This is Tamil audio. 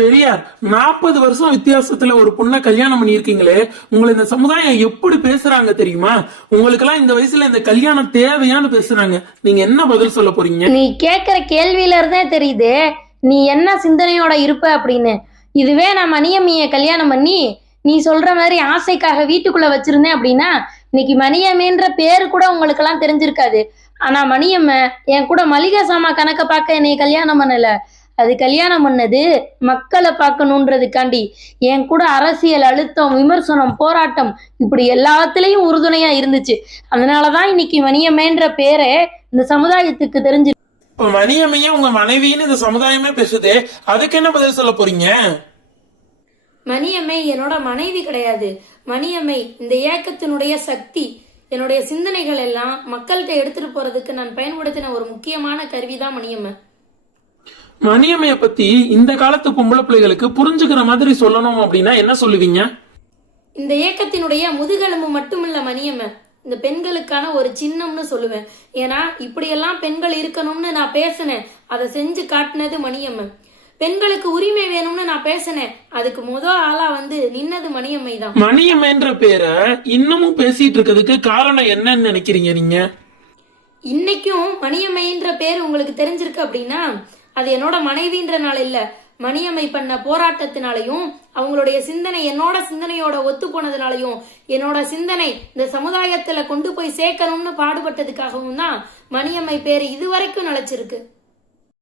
பெரியார் 40 வருஷம் வித்தியாசத்துல ஒரு பொண்ணை கல்யாணம் பண்ணிருக்கீங்களே, உங்களை இந்த சமுதாயம் எப்படி பேசுறாங்க தெரியுமா? உங்களுக்கு எல்லாம் இந்த வயசுல இந்த கல்யாணம் தேவையான்னு பேசுறாங்க. நீங்க என்ன பதில் சொல்ல போறீங்க? நீ கேக்குற கேள்வியில இருந்தே தெரியுது நீ என்ன சிந்தனையோட இருப்ப அப்படின்னு. இதுவே நான் மணியம்மைய கல்யாணம் பண்ணி நீ சொல்ற மாதிரி ஆசைக்காக வீட்டுக்குள்ள வச்சிருந்தேன் அப்படின்னா இன்னைக்கு மணியம்மைன்ற பேரு கூட உங்களுக்கு எல்லாம் தெரிஞ்சிருக்காது. ஆனா மணியம்ம என் கூட மளிகை சாமா கணக்க பார்க்க என்னை கல்யாணம் பண்ணல. அது கல்யாணம் பண்ணது மக்களை பார்க்கணுன்றதுக்காண்டி. என் கூட அரசியல் அழுத்தம், விமர்சனம், போராட்டம் இப்படி எல்லாத்துலயும் உறுதுணையா இருந்துச்சு. அதனாலதான் இன்னைக்கு மணியம்மன்ற பேரை இந்த சமுதாயத்துக்கு தெரிஞ்சு. இப்ப மணியம்மையும் உங்க மனைவின்னு இந்த சமுதாயமே பேசுதே, அதுக்கு என்ன பதில் சொல்ல போறீங்க? மணியம்மை என்னோட மனைவி கிடையாது. மணியம்மை இந்த இயக்கத்தினுடைய சக்தி. என்னுடைய சிந்தனைகள் எல்லாம் மக்கள்கிட்ட எடுத்துட்டு போறதுக்கு நான் பயன்படுத்தின ஒரு முக்கியமான கருவிதான் மணியம்மை. மணியம்மைய பத்தி இந்த காலத்து பொம்பளை பிள்ளைகளுக்கு புரிஞ்சுக்கிற மாதிரி சொல்லணும் அப்படின்னா என்ன சொல்லுவீங்க? இந்த இயக்கத்தினுடைய முதுகெலும்பு மட்டுமில்ல மணியம்மை, இந்த பெண்களுக்கான ஒரு சின்னம்னு சொல்லுவேன். ஏன்னா இப்படியெல்லாம் பெண்கள் இருக்கணும்னு நான் பேசினேன், அதை செஞ்சு காட்டினது மணியம்மை. பெண்களுக்கு உரிமை வேணும்னு நான் பேசினேன், அதுக்கு ஆளா நின்னது மணியம்மை தான். மணியம்மைன்ற பேரை இன்னமும் பேசிட்டு இருக்கிறதுக்கு காரணம் என்னன்னு நினைக்கிறீங்க நீங்க? இன்னைக்கும் மணியம்மைன்ற பேர் உங்களுக்கு தெரிஞ்சிருக்கு அப்படின்னா அது என்னோட மனைவின்றனால இல்ல, மணியம்மை பண்ண போராட்டத்தினாலையும் அவங்களுடைய சிந்தனை என்னோட சிந்தனையோட ஒத்து போனதுனாலையும் என்னோட சிந்தனை இந்த சமுதாயத்துல கொண்டு போய் சேர்க்கணும்னு பாடுபட்டதுக்காகவும் தான் மணியம்மை பேரு இதுவரைக்கும் நிலைச்சிருக்கு.